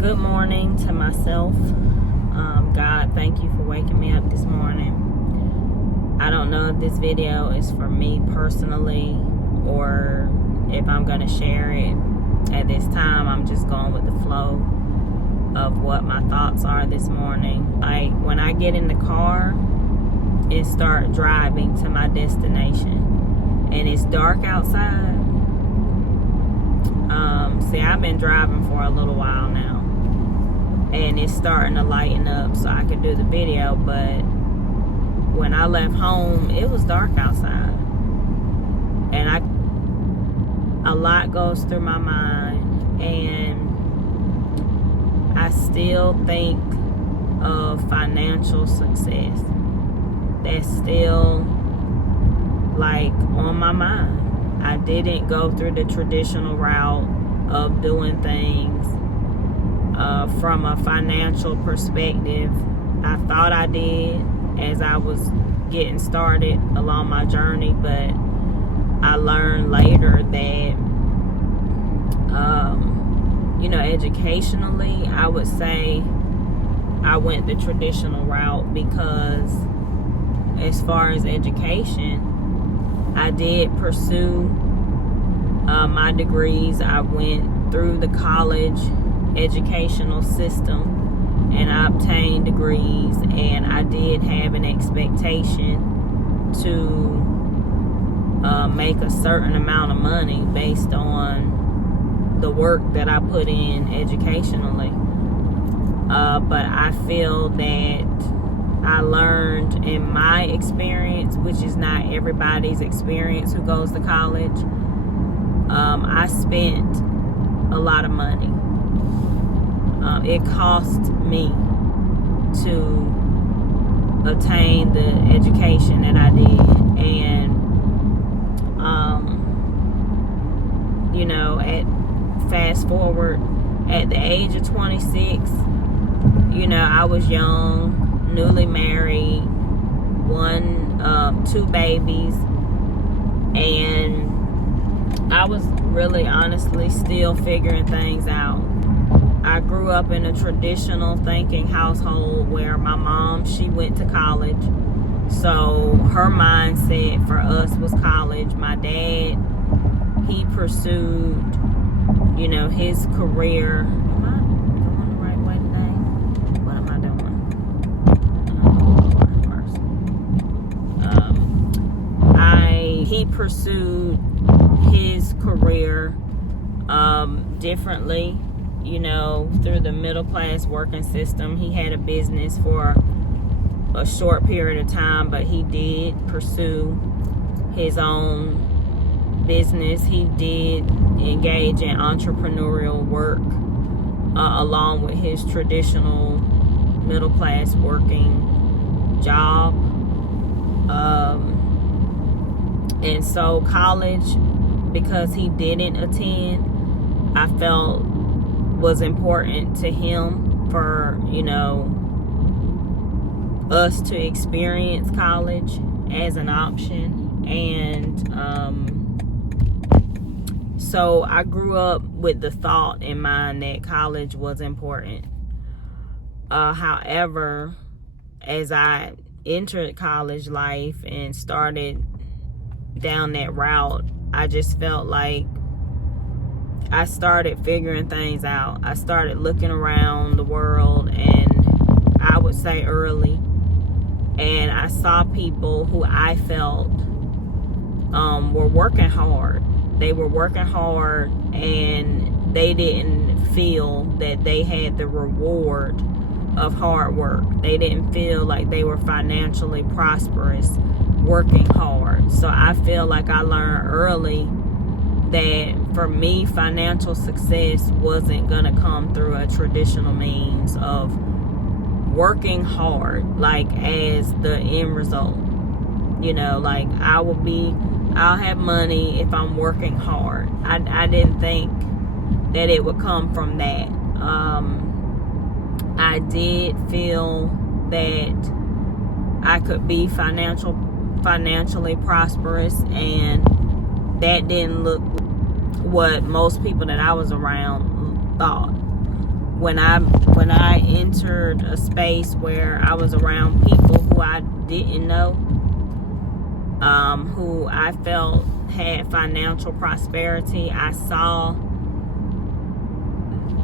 Good morning to myself. God, thank you for waking me up this morning. I don't know if this video is for me personally or if I'm going to share it. At this time, I'm just going with the flow of what my thoughts are this morning. Like when I get in the car and start driving to my destination and it's dark outside. See, I've been driving for a little while now and it's starting to lighten up so I can do the video, but when I left home it was dark outside and a lot goes through my mind, and I still think of financial success. That's still like on my mind. I didn't go through the traditional route of doing things from a financial perspective. I thought I did as I was getting started along my journey, but I learned later that educationally I would say I went the traditional route, because as far as education, I did pursue my degrees. I went through the college educational system and I obtained degrees, and I did have an expectation to make a certain amount of money based on the work that I put in educationally. But I feel that I learned in my experience, which is not everybody's experience who goes to college. I spent a lot of money. It cost me to attain the education that I did. And, fast forward, at the age of 26, I was young, newly married, two babies, and I was really honestly still figuring things out. I grew up in a traditional thinking household where my mom, she went to college, so her mindset for us was college. My dad, he pursued, his career. Am I going the right way today? What am I doing? He pursued his career differently, through the middle class working system. He had a business for a short period of time, but he did pursue his own business. He did engage in entrepreneurial work along with his traditional middle class working job. And so college, because he didn't attend, I felt was important to him for, us to experience college as an option. And so I grew up with the thought in mind that college was important. However, as I entered college life and started down that route, I just felt like I started figuring things out. I started looking around the world, and I would say early, and I saw people who I felt were working hard. They were working hard and they didn't feel that they had the reward of hard work. They didn't feel like they were financially prosperous working hard. So I feel like I learned early that for me, financial success wasn't going to come through a traditional means of working hard, like as the end result. Like I'll have money if I'm working hard. I didn't think that it would come from that. I did feel that I could be financially prosperous, and that didn't look what most people that I was around thought. when I entered a space where I was around people who I didn't know, who I felt had financial prosperity, I saw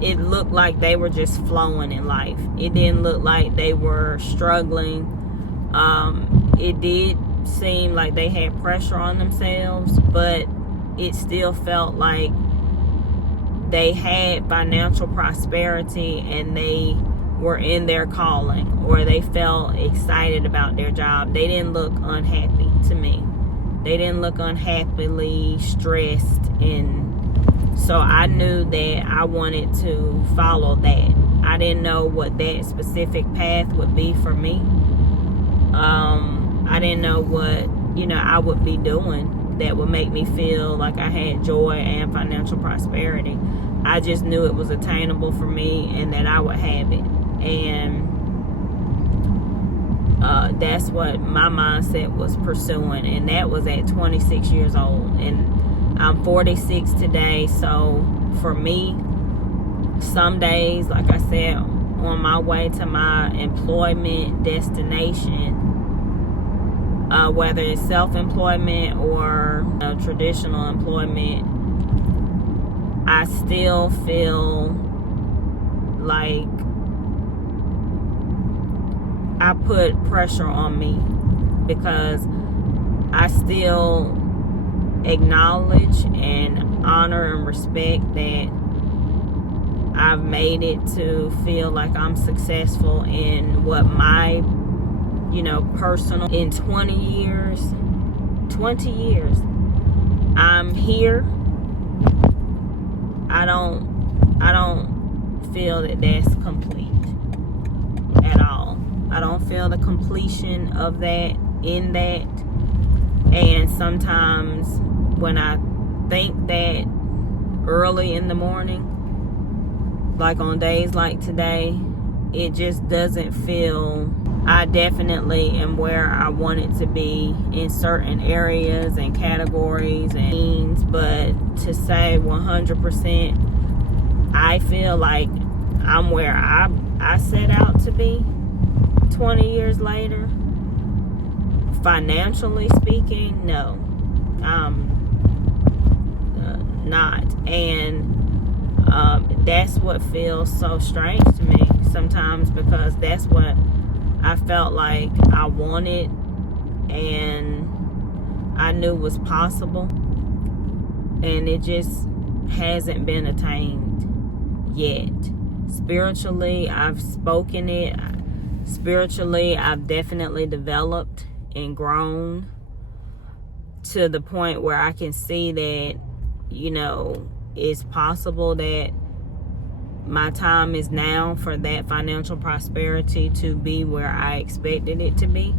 it looked like they were just flowing in life. It didn't look like they were struggling. It did seem like they had pressure on themselves, but it still felt like they had financial prosperity and they were in their calling, or they felt excited about their job. They didn't look unhappy to me. They didn't look unhappily stressed, and so I knew that I wanted to follow that. I didn't know what that specific path would be for me. I didn't know what, I would be doing that would make me feel like I had joy and financial prosperity. I just knew it was attainable for me and that I would have it. And that's what my mindset was pursuing. And that was at 26 years old. And I'm 46 today. So for me, some days, like I said, on my way to my employment destination, whether it's self-employment or traditional employment, I still feel like I put pressure on me, because I still acknowledge and honor and respect that I've made it to feel like I'm successful in what my personal, in 20 years, I'm here. I don't feel that that's complete at all. I don't feel the completion of that in that. And sometimes when I think that early in the morning, like on days like today, it just doesn't feel, I definitely am where I want it to be in certain areas and categories and things, but to say 100%, I feel like I'm where I set out to be 20 years later. Financially speaking, no, I'm not. And that's what feels so strange to me sometimes, because that's what I felt like I wanted and I knew was possible, and it just hasn't been attained yet. Spiritually, I've spoken it. Spiritually, I've definitely developed and grown to the point where I can see that, it's possible that my time is now for that financial prosperity to be where I expected it to be.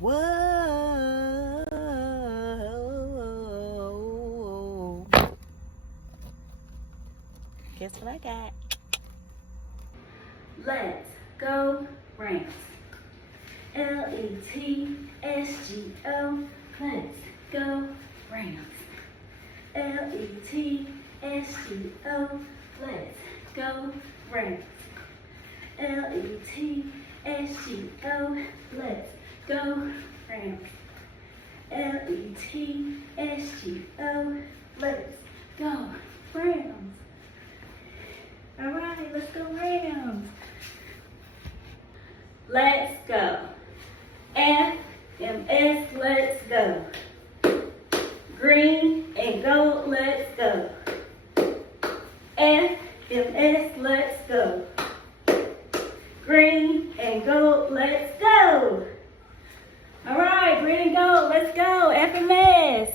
Whoa. Guess what I got? Let's go Rams. LETSGO. Let's go Rams. LETSGO. Let's go Rams. LETSGO. Let's go Rams. LETSGO. Let's go Rams. All right, let's go Rams. Let's go. FMS, let's go. Green and gold, let's go. FMS, let's go. Green and gold, let's go. All right, green and gold, let's go. FMS.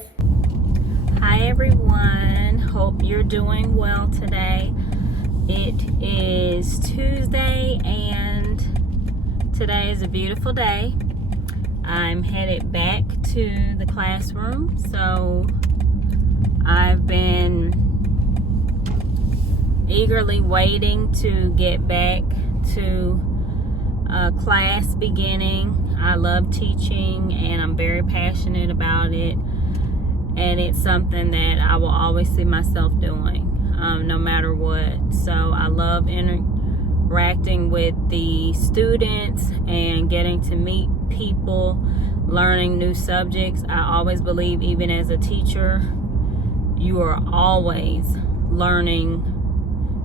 Hi everyone, hope you're doing well today. It is Tuesday and today is a beautiful day. I'm headed back to the classroom, so I've been eagerly waiting to get back to class beginning. I love teaching and I'm very passionate about it, and it's something that I will always see myself doing. no matter what. So I love interacting with the students and getting to meet people, learning new subjects. I always believe, even as a teacher, you are always learning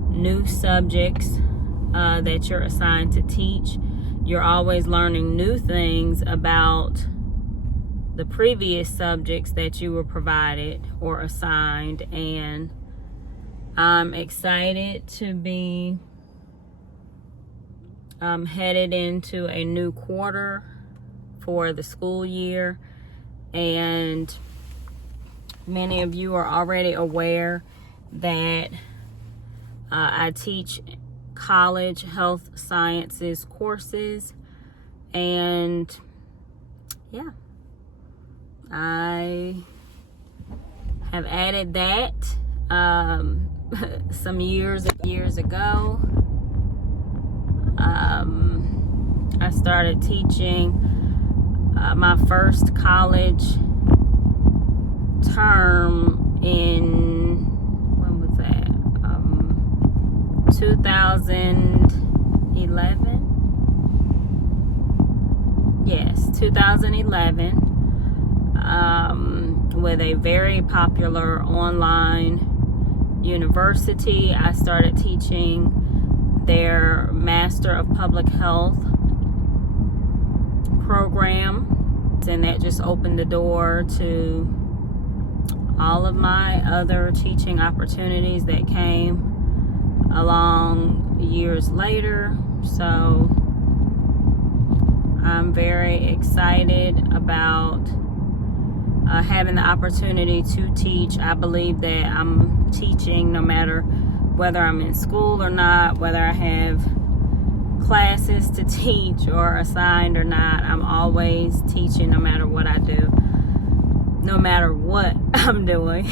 new subjects that you're assigned to teach. You're always learning new things about the previous subjects that you were provided or assigned, and I'm excited to be headed into a new quarter for the school year, and many of you are already aware that I teach college health sciences courses, and yeah, I have added that some years ago. I started teaching my first college term in, when was that? 2011. Yes, 2011. With a very popular online university. I started teaching their Master of Public Health program, and that just opened the door to all of my other teaching opportunities that came along years later. So I'm very excited about having the opportunity to teach. I believe that I'm teaching no matter whether I'm in school or not, whether I have classes to teach or assigned or not. I'm always teaching no matter what I do, no matter what I'm doing.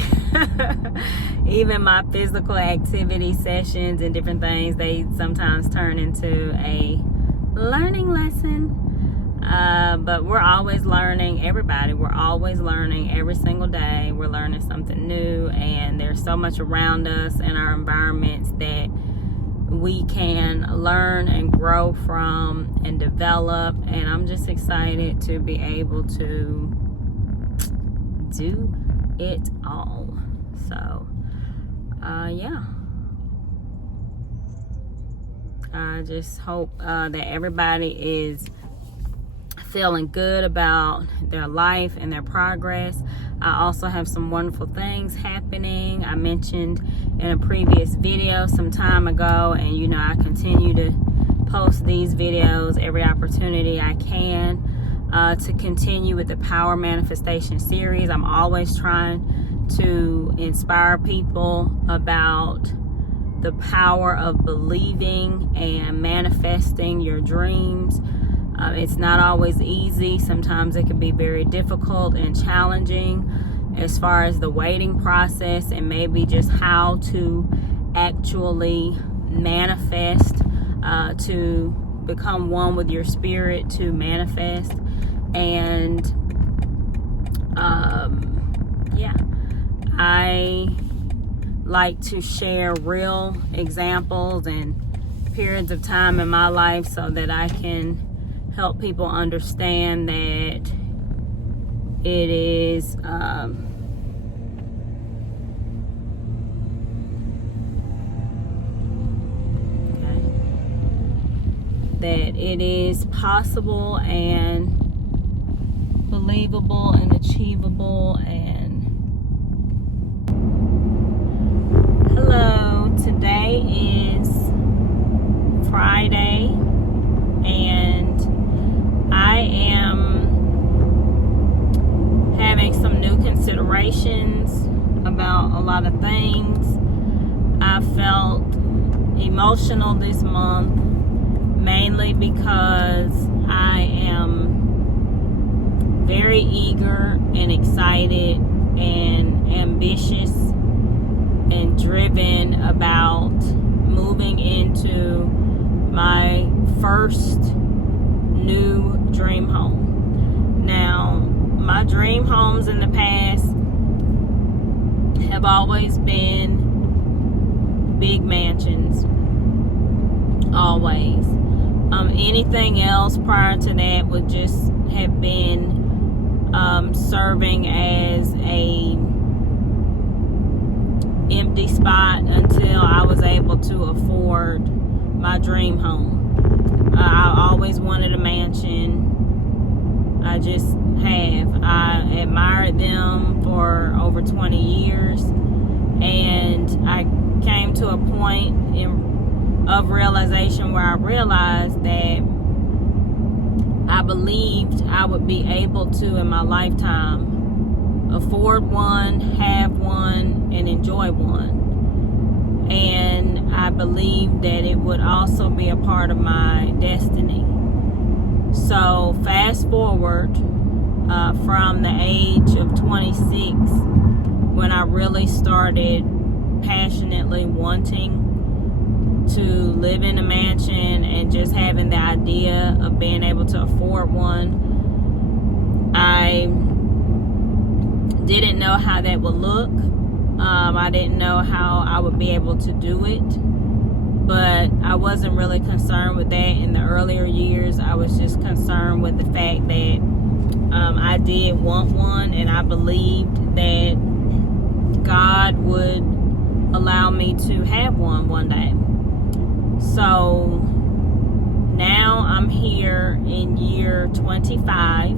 Even my physical activity sessions and different things, they sometimes turn into a learning lesson. But we're always learning, everybody. We're always learning every single day. We're learning something new, and there's so much around us in our environments that we can learn and grow from and develop. And I'm just excited to be able to do it all. So, yeah. I just hope that everybody is feeling good about their life and their progress. I also have some wonderful things happening. I mentioned in a previous video some time ago, and you know, I continue to post these videos every opportunity I can to continue with the Power Manifestation series. I'm always trying to inspire people about the power of believing and manifesting your dreams. It's not always easy. Sometimes it can be very difficult and challenging as far as the waiting process, and maybe just how to actually manifest, to become one with your spirit, to manifest. And yeah, I like to share real examples and periods of time in my life so that I can help people understand that it is that it is possible and believable and achievable. And hello, today is Friday, and I am having some new considerations about a lot of things. I felt emotional this month, mainly because I am very eager and excited and ambitious and driven about moving into my first new dream home. Now, my dream homes in the past have always been big mansions, always. Anything else prior to that would just have been serving as a empty spot until I was able to afford my dream home. I always wanted a mansion. I just have. I admired them for over 20 years, and I came to a point of realization where I realized that I believed I would be able to, in my lifetime, afford one, have one, and enjoy one. And I believed that it would also be a part of my destiny. So fast forward from the age of 26, when I really started passionately wanting to live in a mansion and just having the idea of being able to afford one. I didn't know how that would look. I didn't know how I would be able to do it, but I wasn't really concerned with that in the earlier years. I was just concerned with the fact that I did want one, and I believed that God would allow me to have one day. So now I'm here in year 25,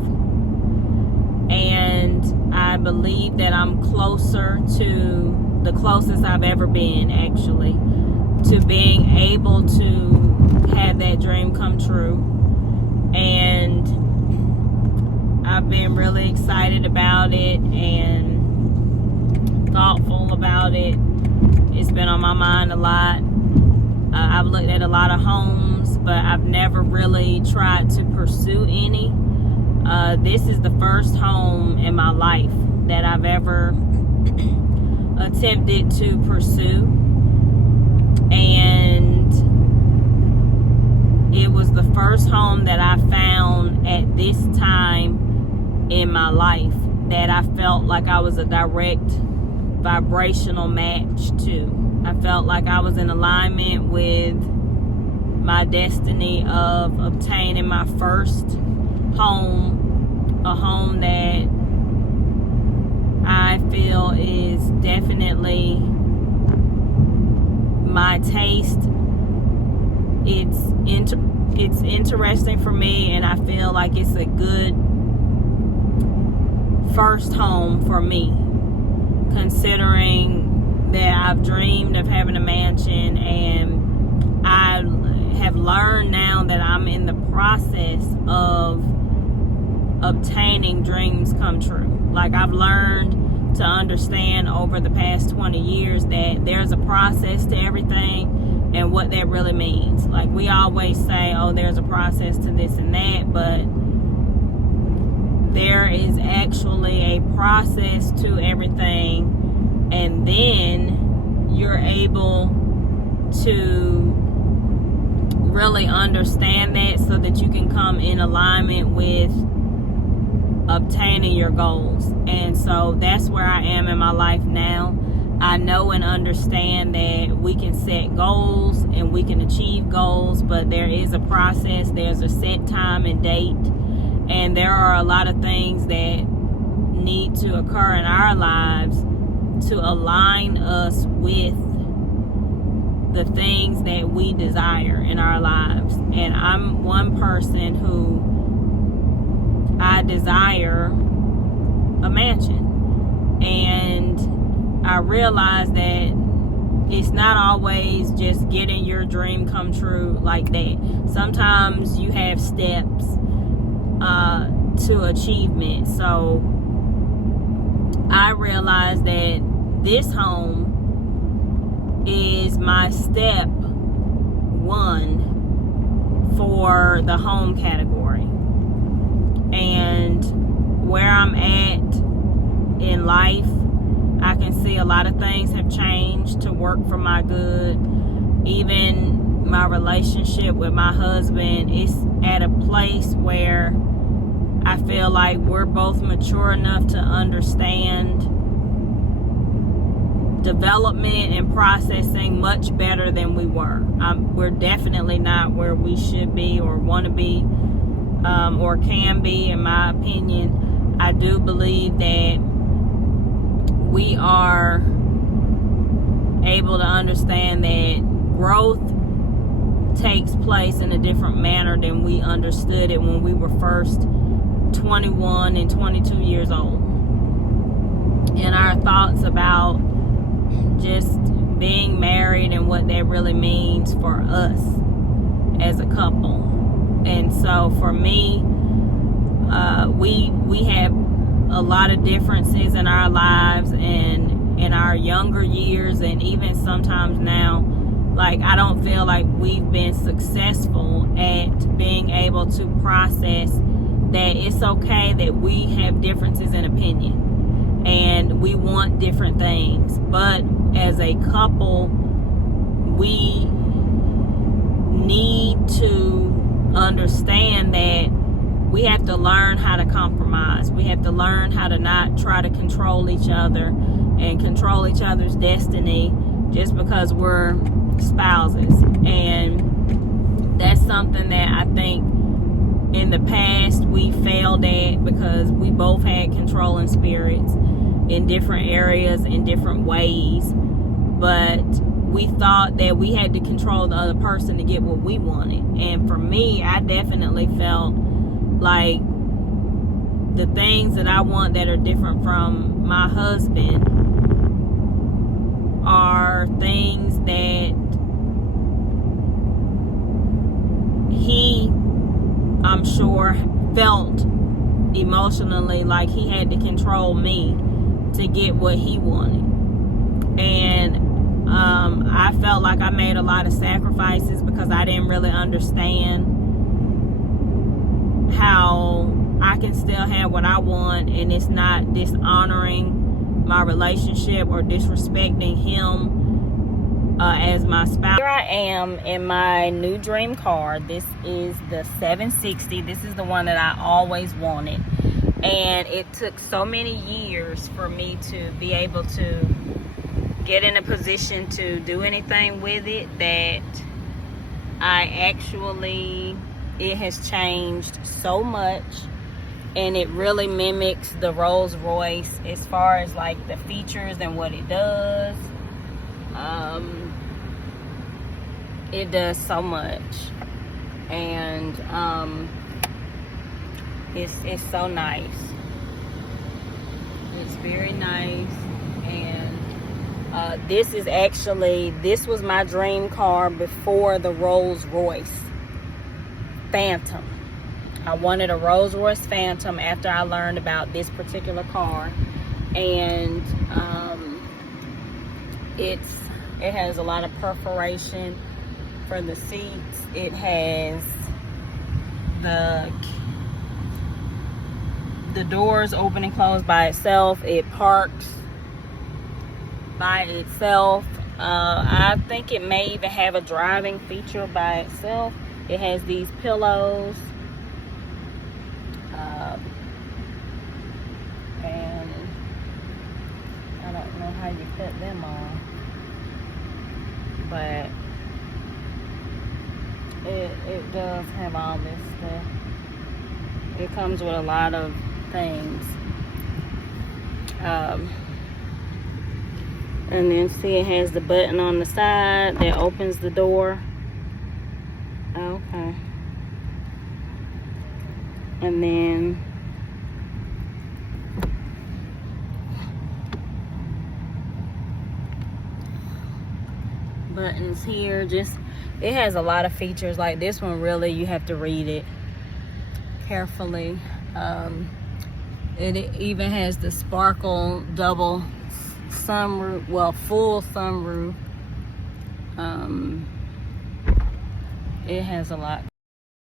and I believe that I'm closer to the closest I've ever been, actually, to being able to have that dream come true. And I've been really excited about it and thoughtful about it. It's been on my mind a lot. I've looked at a lot of homes, but I've never really tried to pursue any. This is the first home in my life that I've ever attempted to pursue. And it was the first home that I found at this time in my life that I felt like I was a direct vibrational match to. I felt like I was in alignment with my destiny of obtaining my first home, a home that I feel is definitely my taste. It's interesting for me, and I feel like it's a good first home for me, considering that I've dreamed of having a mansion, and I have learned now that I'm in the process of obtaining dreams come true. Like, I've learned to understand over the past 20 years that there's a process to everything and what that really means. Like, we always say, oh, there's a process to this and that, but there is actually a process to everything. And then you're able to really understand that so that you can come in alignment with obtaining your goals. And so that's where I am in my life now. I know and understand that we can set goals and we can achieve goals, but there is a process, there's a set time and date, and there are a lot of things that need to occur in our lives to align us with the things that we desire in our lives. And I'm one person who I desire a mansion, and I realize that it's not always just getting your dream come true like that. Sometimes you have steps to achievement. So I realize that this home is my step one for the home category. And where I'm at in life, I can see a lot of things have changed to work for my good. Even my relationship with my husband is at a place where I feel like we're both mature enough to understand development and processing much better than we were. We're definitely not where we should be or want to be, or can be, in my opinion. I do believe that we are able to understand that growth takes place in a different manner than we understood it when we were first 21 and 22 years old. And our thoughts about just being married and what that really means for us as a couple. And so for me, we have a lot of differences in our lives and in our younger years, and even sometimes now. Like, I don't feel like we've been successful at being able to process that it's okay that we have differences in opinion and we want different things. But as a couple, we need to understand that we have to learn how to compromise. We have to learn how to not try to control each other and control each other's destiny just because we're spouses. And that's something that I think in the past we failed at, because we both had controlling spirits in different areas, in different ways. But we thought that we had to control the other person to get what we wanted. And for me, I definitely felt like the things that I want that are different from my husband are things that he, I'm sure, felt emotionally like he had to control me to get what he wanted. And I felt like I made a lot of sacrifices because I didn't really understand how I can still have what I want and it's not dishonoring my relationship or disrespecting him as my spouse. Here I am in my new dream car. This is the 760. This is the one that I always wanted. And it took so many years for me to be able to get in a position to do anything with it that it has changed so much. And it really mimics the Rolls Royce as far as like the features and what it does. It does so much. And it's so nice. It's very nice. And this was my dream car before the Rolls Royce Phantom. I wanted a Rolls Royce Phantom after I learned about this particular car. And it has a lot of perforation for the seats. It has the doors open and close by itself. It parks by itself. I think it may even have a driving feature by itself. It has these pillows. And I don't know how you put them on, but it does have all this stuff. It comes with a lot of things. And then see, it has the button on the side that opens the door. Okay. And then buttons here. Just, it has a lot of features. Like this one, really you have to read it carefully. It even has the sparkle double sunroof, well, full sunroof. It has a lot